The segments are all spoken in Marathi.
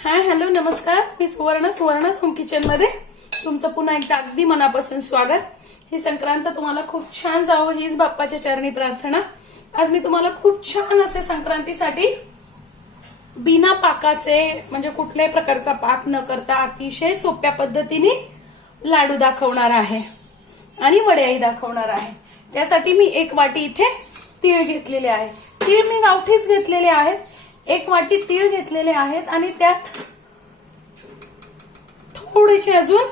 हाय हॅलो नमस्कार, मी सुवर्णा होम किचन मध्ये तुमचं पुन्हा एकदा अगदी मनापासून स्वागत। ही संक्रांत तुम्हाला खूप छान जावो हीच बाप्पाच्या चरणी प्रार्थना। आज मी तुम्हाला खूप छान असे संक्रांतीसाठी बिना पाकाचे म्हणजे कुठल्याही प्रकारचा पाक न करता अतिशय सोप्या पद्धतीने लाडू दाखवणार आहे आणि वड्याही दाखवणार आहे। त्यासाठी मी एक वाटी इथे तीळ घेतलेले आहे। तीळ मी गावठीच घेतलेले आहेत। एक वाटी तीळ घेतलेले आहेत आणि त्यात थोडेसे अजून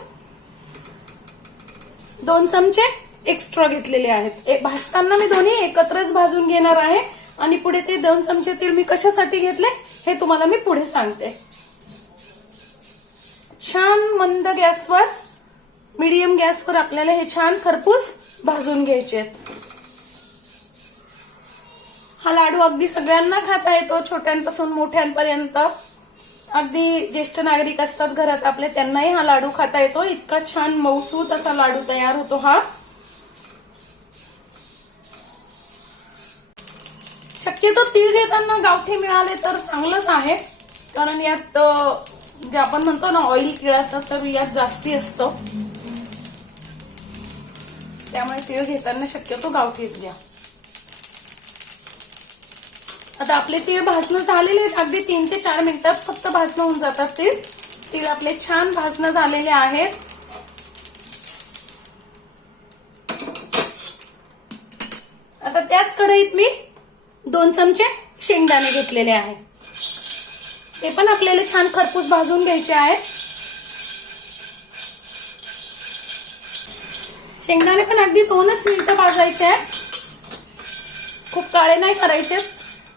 2 चमचे एक्स्ट्रा घेतलेले आहेत। भाजताना मी दोन्ही एकत्रच भाजून घेणार आहे आणि पुढे ते 2 चमचे तीळ मी कशासाठी घेतले हे तुम्हाला मी पुढे सांगते। छान मंद गॅसवर मीडियम गॅसवर आपल्याला हे छान खरपूस भाजून घ्यायचे आहेत। हा लाडू अगदी सगळ्यांना खाता येतो, छोट्यांपासून मोठ्यांपर्यंत। अगदी ज्येष्ठ नागरिक असतात घरात आपले त्यांनाही हा लाडू खाता येतो। इतका छान मऊसूत असा लाडू तयार होतो हा। शक्यतो तीळ घेताना गावठी मिळाले तर चांगलंच आहे, कारण यात जे आपण म्हणतो ना ऑइल तिळाचं तर यात जास्ती असतं, त्यामुळे तीळ घेताना शक्यतो गावठीच घ्या। आता आपले तीळ भाजणं झालेले आहेत, अगदी 3 ते 4 मिनिटात फक्त भाजणं होऊन जातात। तीळ आपले छान भाजणं झालेले आहेत। आता त्याच कढईत मी 2 चमचे शेंगदाणे घेतलेले आहेत, ते पण आपल्याला छान खरपूस भाजून घ्यायचे आहेत। शेंगदाणे पण अगदी 2च मिनिटं भाजायचे आहेत, खूप काळे नाही करायचे।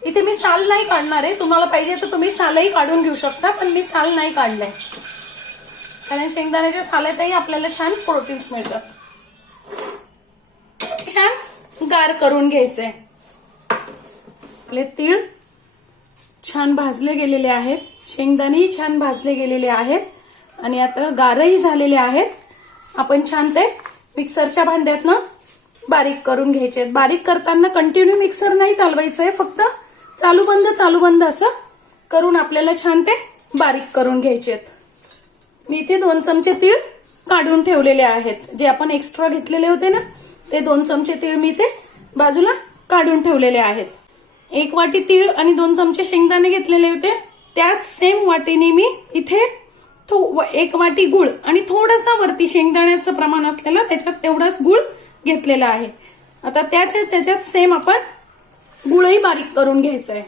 इथे मी साल नाही काढणार आहे, तुम्हाला पाहिजे तर तुम्ही सालही काढून घेऊ शकता, पण मी साल नाही काढलंय कारण शेंगदाण्याच्या सालातही आपल्याला छान प्रोटीन्स मिळतात। छान गार करून घ्यायचंय। आपले तीळ छान भाजले गेलेले आहेत, शेंगदाणेही छान भाजले गेलेले आहेत आणि आता गारही झालेले आहेत। आपण छान ते मिक्सरच्या भांड्यातनं बारीक करून घ्यायचे। बारीक करताना कंटिन्यू मिक्सर नाही चालवायचंय, फक्त चालू बंद असं करून आपल्याला छान ते बारीक करून घ्यायचे। मी इथे 2 चमचे तीळ काढून ठेवलेले आहेत, जे आपण एक्स्ट्रा घेतलेले होते ना ते 2 चमचे तीळ मी ते बाजूला काढून ठेवलेले आहेत। 1 वाटी तीळ आणि 2 चमचे शेंगदाणे घेतलेले होते, त्याच सेम वाटीने मी इथे 1 वाटी गुळ आणि थोडासा वरती शेंगदाण्याचं प्रमाण असलेला त्याच्यात तेवढाच गुळ घेतलेला आहे। आता त्याच्यात सेम आपण गुळही बारीक करून घ्यायचा आहे।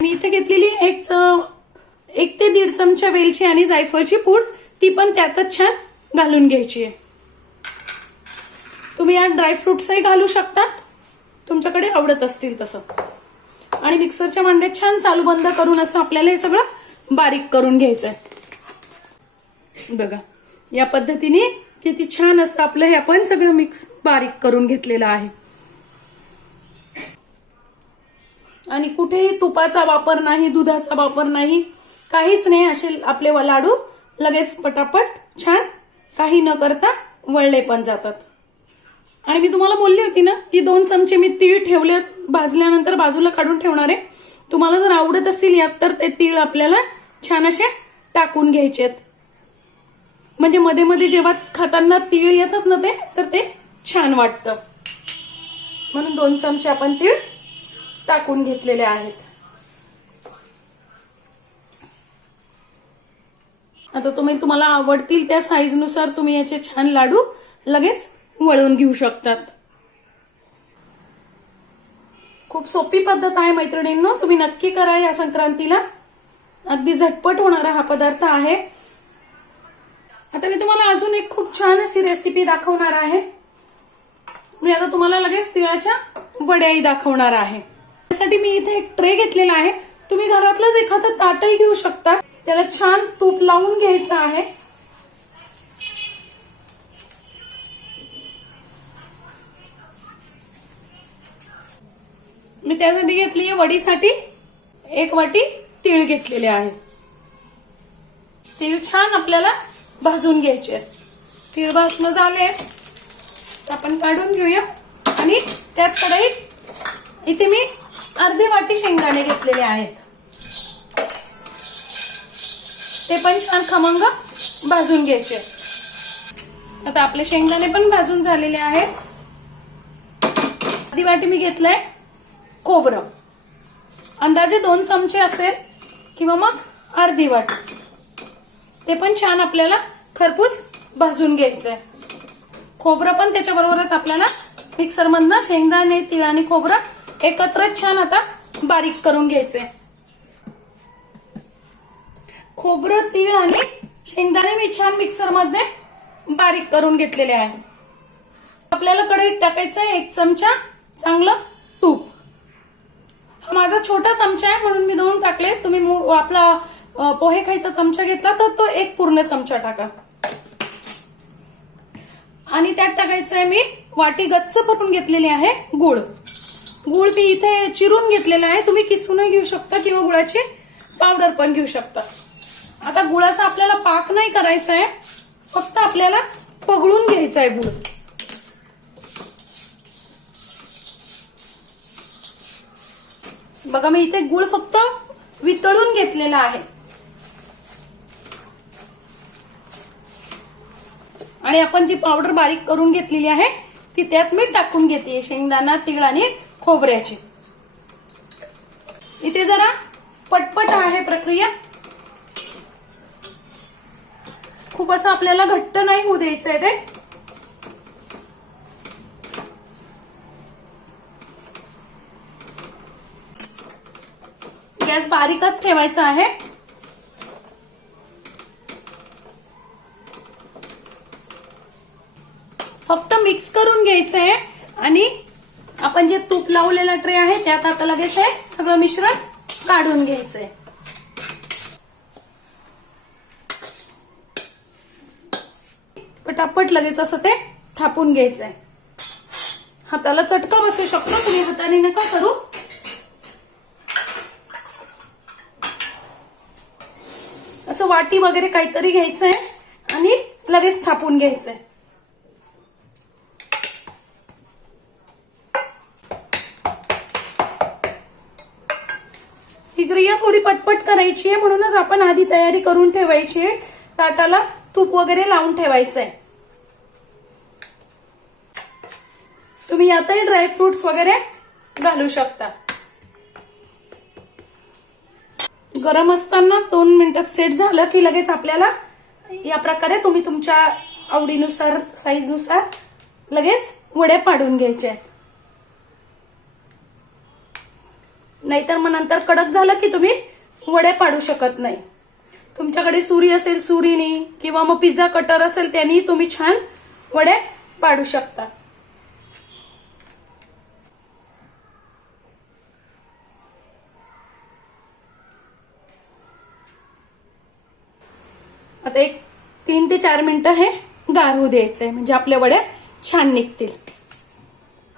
मी इथे घेतलेली 1 ते 1.5 चमचा वेलची आणि जायफळची पूड, ती पण त्यातच छान घालून घ्यायची आहे। तुम्ही यात ड्रायफ्रुट्सही घालू शकता, तुमच्याकडे आवडत असतील तसं। आणि मिक्सरच्या भांड्यात छान चालू बंद करून असं आपल्याला हे सगळं बारीक करून घ्यायचं आहे। बघा या पद्धतीने किती छान असं आपलं हे आपण सगळं मिक्स बारीक करून घेतलेलं आहे। आणि कुठेही तुपाचा वापर नाही, दुधाचा वापर नाही, काहीच नाही। असे आपले लाडू लगेच पटापट छान काही न करता वळले पण जातात। आणि मी तुम्हाला बोलली होती ना की 2 चमचे मी तीळ ठेवले, भाजल्यानंतर बाजूला काढून ठेवणार आहे। तुम्हाला जर आवडत असतील यात तर ते तीळ आपल्याला छान असे टाकून घ्यायचे, म्हणजे मध्ये मध्ये जेव्हा खाताना तीळ येतात ना तर ते छान वाटतं, म्हणून 2 चमचे आपण तीळ टाकून घेतलेले आहेत। आता तुम्हाला आवडतील त्या साईज नुसार तुम्ही याचे छान लाडू लगेच वळून घेऊ शकतात। खूप सोपी पद्धत आहे मैत्रिणींनो, तुम्ही नक्की करा या संक्रांतीला। अगदी झटपट होणारा हा पदार्थ आहे। आता मी तुम्हाला अजून एक खूप छान अशी रेसिपी दाखवणार आहे। मी आता तुम्हाला लगेच तिळाच्या वड्याही दाखवणार आहे। त्यासाठी मी इथे एक ट्रे घेतलेला आहे, तुम्ही घरातलंच एखादं ताटही घेऊ शकता। त्याला छान तूप लावून घ्यायचं आहे। मी त्यासाठी घेतली आहे वडीसाठी 1 वाटी तीळ घेतलेले आहे। तीळ छान आपल्याला भाजून घ्यायचे। तीळ भाजणं झाले आपण काढून घेऊया आणि त्याच कढईत इथे मी अर्धी वाटी शेंगदाणे घेतलेले आहेत। ते पण छान खमंग भाजून घ्यायचे। आता आपले शेंगदाणे पण भाजून झालेले आहेत। अर्धी वाटी मी घेतलंय खोबरं, अंदाजे 2 चमचे असेल किंवा मग अर्धी वाटी। ते पण छान आपल्याला खरपूस भाजून घ्यायचंय। खोबरं पण त्याच्याबरोबरच आपल्याला मिक्सर मधनं शेंगदाणे, तीळ आणि खोबरं एकत्र छान आता बारीक करून घ्यायचंय। खोबरं, तीळ आणि शेंगदाणे मी छान मिक्सर मध्ये बारीक करून घेतलेले आहे। आपल्याला कढईत टाकायचंय 1 चमचा चांगलं तूप। हा माझा छोटा चमचा आहे म्हणून मी 2 टाकले। तुम्ही आपला पोहे खायचा चमचा घेतला तर तो 1 पूर्ण चमचा टाका। आणि त्यात टाकायचंय मी वाटी गच्च भरून घेतलेली आहे गुळ। गुळ मी इथे चिरून घेतलेला आहे, तुम्ही किसूनही घेऊ शकता किंवा गुळाची पावडर पण घेऊ शकता। आता गुळाचा आपल्याला पाक नाही करायचा आहे, फक्त आपल्याला पगळून घ्यायचा आहे गुळ। बघा मी इथे गुळ फक्त वितळून घेतलेला आहे आणि आपण जी पावडर बारीक करून घेतलेली आहे ती त्यात मी टाकून घेते, शेंगदाणा, तीळ आणि खोबऱ्याची। इथे जरा पटपट आहे प्रक्रिया, खूप असं आपल्याला घट्ट नाही होऊ द्यायचंय ते। गॅस बारीकच ठेवायचा आहे। फक्त मिक्स करून घ्यायचं आहे आणि आपण जे तूप लावलेला ट्रे आहे त्यात आता लगेच हे सगळं मिश्रण काढून घ्यायचंय। पटापट लगेच असं ते थापून घ्यायचंय। हाताला चटका बसू शकतो, तुम्ही हाताने नका करू। असं वाटी वगैरे काहीतरी घ्यायचंय आणि लगेच थापून घ्यायचंय। ही क्रिया थोडी पटपट करायची आहे म्हणूनच आपण आधी तयारी करून ठेवायची आहे। ताटाला तूप वगैरे लावून ठेवायचंय। तुम्ही यातही ड्रायफ्रुट्स वगैरे घालू शकता। गरम असतानाच 2 मिनिटात सेट झालं की लगेच आपल्याला या प्रकारे तुम्ही तुमच्या आवडीनुसार, साईजनुसार लगेच वड्या पाडून घ्यायच्या आहेत। नाहीतर मग नंतर कडक झालं की तुम्ही वड्या पाडू शकत नाही। तुमच्याकडे सुरी असेल सुरीनी किंवा मग पिझ्झा कटर असेल त्यांनी तुम्ही छान वड्या पाडू शकता। आता एक 3 ते 4 मिनिटं हे गार होऊ द्यायचंय म्हणजे आपल्या वड्या छान निघतील।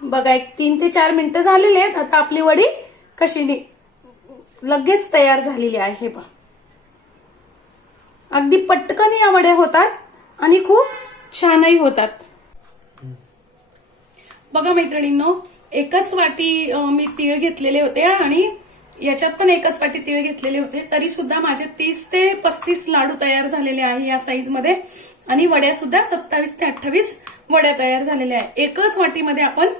बघा एक 3 ते 4 मिनिटं झालेली आहेत। आता आपली वडी कशी लगेच तयार झालेली आहे हे पहा। अगदी पटकन या वड्या होतात आणि खूप छानही होतात। बघा मैत्रिणींनो, एकच वाटी मी तीळ घेतलेले होते आणि याच्यात पण एकच वाटी तीळ घेतलेले होते, तरी सुद्धा माझे 30 ते 35 लाडू तयार झालेले आहे या साईज मध्ये आणि वड्या सुद्धा 27 ते 28 वड्या तयार झालेल्या आहे। एकच वाटीमध्ये आपण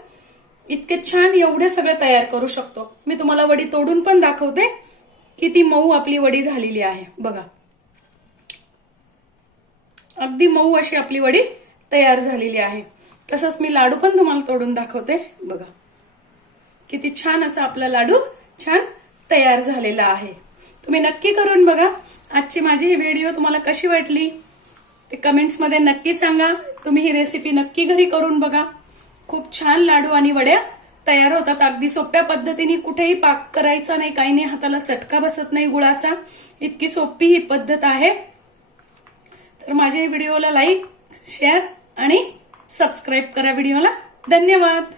इतके छान एवढे सगळे तयार करू शकतो। मी तुम्हाला वडी तोडून पण दाखवते किती मऊ आपली वडी झालेली आहे। बघा अगदी मऊ अशी आपली वडी तयार झालेली आहे। तसंच मी लाडू पण तुम्हाला तोडून दाखवते। बघा किती छान असा आपला लाडू छान तयार झालेला आहे। तुम्ही नक्की करून बघा। आजची माझी ही व्हिडिओ तुम्हाला कशी वाटली ते कमेंट्स मध्ये नक्की सांगा। तुम्ही ही रेसिपी नक्की घरी करून बघा। खूप छान लाडू आणि वड्या तयार होतात। अगदी सोप्या पद्धतीने, कुठेही पाक करायचा नाही, काही नाही, हाताला चटका बसत नाही गुळाचा। इतकी सोपी ही पद्धत आहे। तर माझ्या व्हिडिओला लाईक, शेअर आणि सबस्क्राईब करा व्हिडिओला। धन्यवाद।